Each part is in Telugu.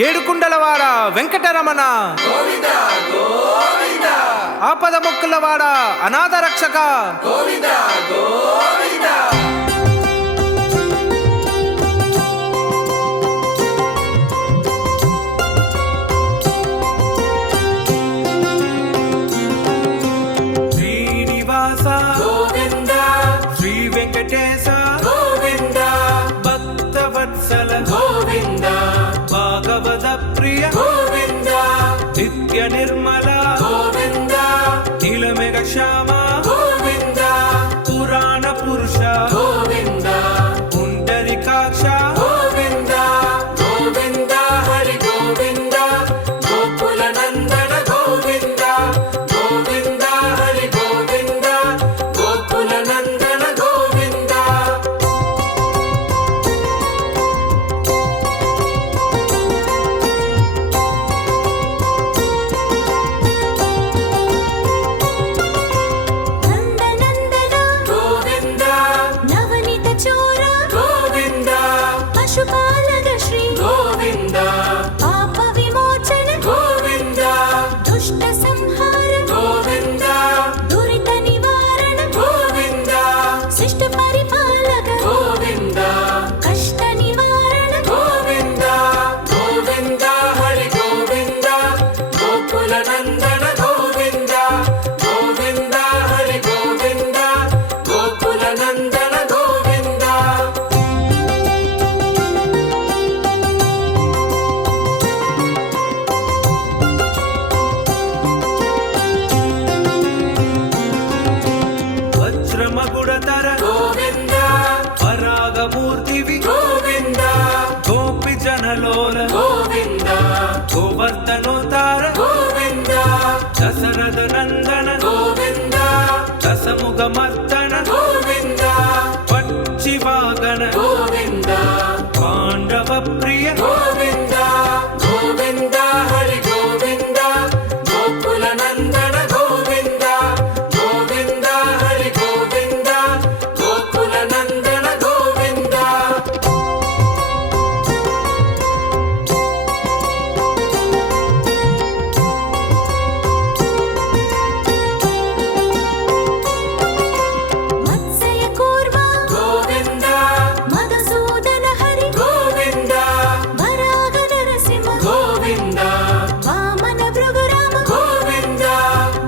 ఏడుకుండలవాడ వెంకటరమణ, ఆపద మొక్కులవాడ అనాథ రక్షక, శ్రీనివాస గోవింద, శ్రీ వెంకటేశ గోవింద, భక్తవత్సల గోవింద, భాగవత ప్రియ గోవింద, నిత్య నిర్మల గోవింద, నీలమేఘ శ్యామ గోవింద, పురాణ పురుష గోవింద, పుండరీకాక్ష గోవింద, గోవింద హరి గోవింద, గోకుల నందన గోవింద, గోవింద హరి గోవింద, గోకుల నందన గోవింద. నందనందన గోవింద నవనీత చోర గోవింద, పశుపాలక శ్రీ గోవింద పాప విమోచన గోవింద, దుష్ట సంహార గోవింద దురిత నివారణ గోవింద, శిష్ట పరిపాలక గోవింద కష్ట నివారణ గోవింద, గోవింద హరి గోవింద, గోకుల నందన గోవింద, గోవింద హరి గోవింద, గోకుల నందన గోవింద. వజ్రమగుడతర గోవింద, పరాగమూర్తివి గోవింద, గోపి జనలోల గోవింద, గోవర్ధనోతార గోవింద, దశరథ నందన గోవింద, దశముఖ మర్దన గోవింద, పచ్చివాగన గోవింద, పాండవ ప్రియ గోవింద, గోవింద హరి గోవింద, గోకుల నందన గోవింద, గోవింద హరి గోవింద, గోకుల నందన గోవింద. మత్స్య కూర్మ గోవింద మధుసూదన హరి గోవింద, వరాగ నరసింహ గోవింద వామన భృగురామ గోవింద,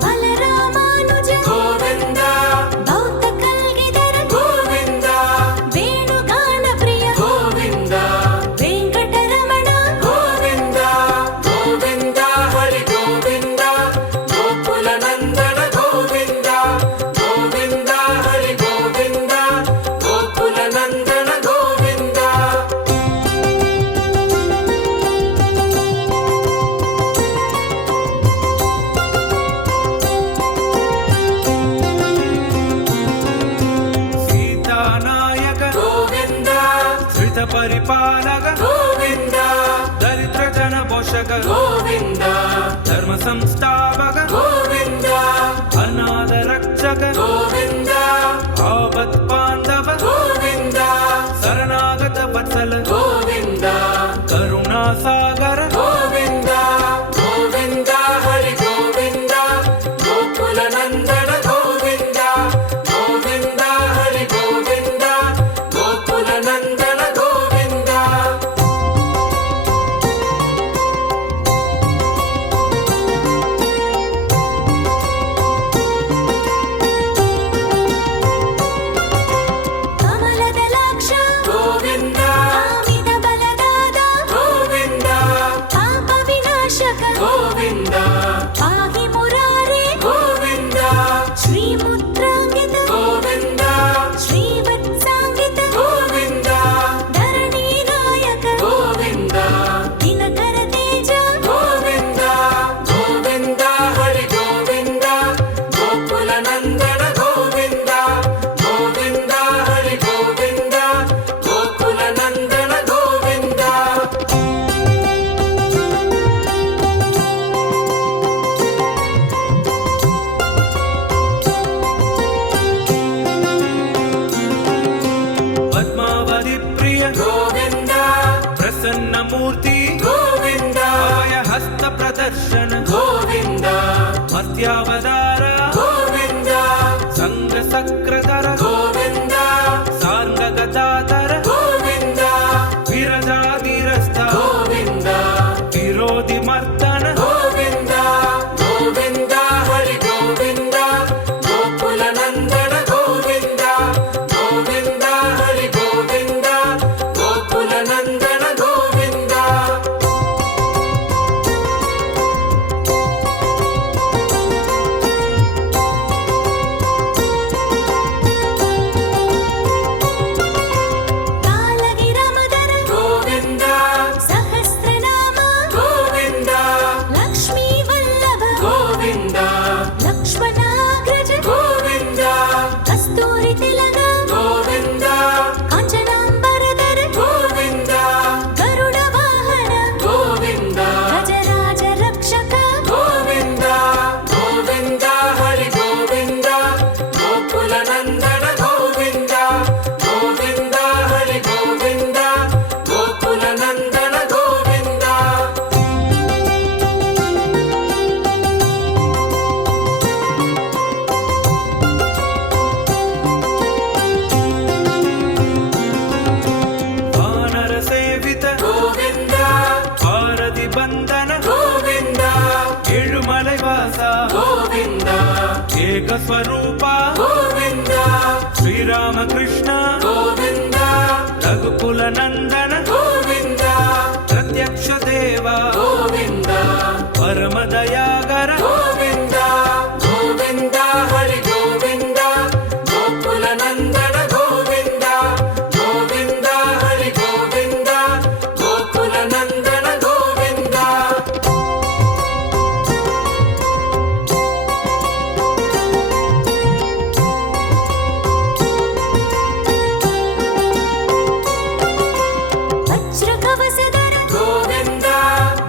బలరామానుజ గోవింద బౌద్ధ కల్గిధర గోవింద, వేణుగాన ప్రియ గోవింద వెంకటరమణ గోవింద, గోవింద హరి గోవింద, గోకుల నందన గోవింద, గోవింద హరి గోవింద, గోకుల నందన గోవింద. సీతానాయక గోవింద, ధృత పరిపాలక గోవింద, దరిద్ర జన పోషక గోవింద, ధర్మ సంస్థాపక గోవింద, అనాథ రక్షక గోవింద, ఆపత్ బాంధవ గోవింద, శరణాగత వత్సల గోవింద, కరుణా సాగర గోవింద, గోవింద హరి గోవింద, గోకుల నందన గోవింద, గోవింద హరి గోవింద, గోకుల నందన గోవింద. కమలదలాక్ష గోవింద కామిత బలదాద గోవింద, ಮೂರ್ತಿ ಗೋವಿಂದ ಅಭಯ ಹಸ್ತ ಪ್ರದರ್ಶನ ಗೋವಿಂದ ಮತ್ಯಾವತಾರ ಗೋವಿಂದ ಸಂಘ ಸಕ್ರಧರ ಗೋವಿಂದ ಸಾಂಗ ಗದಾಧರ ಗೋವಿಂದ ವಿರಜಾಗಿರಸ್ಥ ಗೋವಿಂದ ವಿರೋಧಿ ಮರ್ದನ ಗೋವಿಂದ ಗೋವಿಂದ ಹರಿ ಗೋವಿಂದ ಗೋಕುಲ ನಂದನ ಗೋವಿಂದ ಗೋವಿಂದ ಹರಿ ಗೋವಿಂದ ಗೋಕುಲ ನಂದನ ಗೋವಿಂದ ಕಾಲಗಿರಮದರ ಗೋವಿಂದ ಸಹಸ್ರನಾಮ ಗೋವಿಂದ ಲಕ್ಷ್ಮೀ ವಲ್ಲಭ ಗೋವಿಂದ ಲಕ್ಷ್ಮಣಾಗ್ರಜ ಗೋವಿಂದ ಕಸ್ತೂರಿ ತಿಲಕ ಗೋವಿಂದ ಕಾಂಚನಾಂಬರಧರ ಗೋವಿಂದ ಗರುಡ ವಾಹನ ಗೋವಿಂದ ಗಜರಾಜ ರಕ್ಷಕ ಗೋವಿಂದ ಗೋವಿಂದ ಹರಿ ಗೋವಿಂದ ಗೋಕುಲ ನಂದನ ಗೋವಿಂದ ಗೋವಿಂದ ಹರಿ ಗೋವಿಂದ ಗೋಕುಲ ನಂದನ ಗೋವಿಂದ ವಾನರ ಸೇವಿತ ಗೋವಿಂದ ಭಾರತಿ ಬಂಧನ ಗೋವಿಂದ ಏಳುಮಲೆ ವಾಸ ಗೋವಿಂದ ಏಕ ಸ್ವರೂಪ ಗೋವಿಂದ ಶ್ರೀರಾಮಕೃಷ್ಣ ಗೋವಿಂದ ರಘುಕುಲ ನಂದನ ಗೋವಿಂದ ಪ್ರತ್ಯಕ್ಷ ದೇವ ಗೋವಿಂದ ಪರಮ ದಯಾಗರ ಗೋವಿಂದ ಗೋವಿಂದ ಹರಿ ಗೋವಿಂದ ಗೋಕುಲ ನಂದನ ಗೋವಿಂದ ಗೋವಿಂದ ಹರಿ ಗೋವಿಂದ ಗೋಕುಲ ನಂದನ ಗೋವಿಂದ ವಜ್ರ ಕವಸಧರ ಗೋವಿಂದ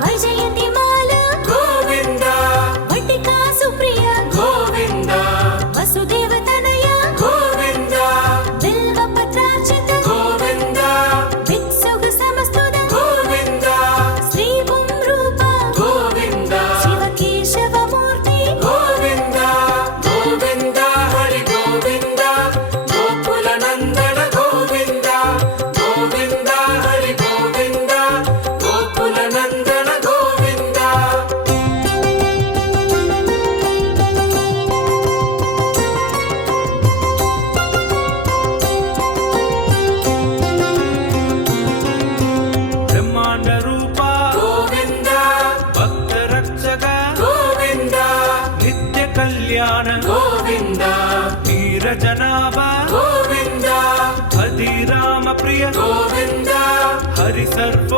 ವೈಜಯಂತಿ ಮಾಲ ಗೋವಿಂದ ವಟಿಕಾ ಸುಪ್ರಿಯ ಗೋವಿಂದ ವಸುದೇವ ತನಯ ಗೋವಿಂದ ಬಿಲ್ವ ಪತ್ರಾರ್ಚಿತ ಗೋವಿಂದ ಭಿಕ್ಷುಗ ಸಮಸ್ತುತ ಗೋವಿಂದ ಶ್ರೀ ರೂಪ ಗೋವಿಂದ ಶಿವಕೇಶವ ಮೂರ್ತಿ ಗೋವಿಂದ ಗೋವಿಂದ ಹರಿ ಗೋವಿಂದ ಗೋಕುಲ ನಂದನ ಗೋವಿಂದ ಗೋವಿಂದ ಹರಿ ಗೋವಿಂದ ಗೋಕುಲ ನಂದನ ಗೋವಿಂದ ಬ್ರಹ್ಮಾಂಡ ರೂಪ ಗೋವಿಂದ ಭಕ್ತ ರಕ್ಷಕ ಗೋವಿಂದ ನಿತ್ಯ ಕಲ್ಯಾಣ ಗೋವಿಂದ ನೀರಜನಾಭ ಗೋವಿಂದ ಹರಿರಾಮ ಪ್ರಿಯ ಗೋವಿಂದ ಹರಿ ಸರ್ವ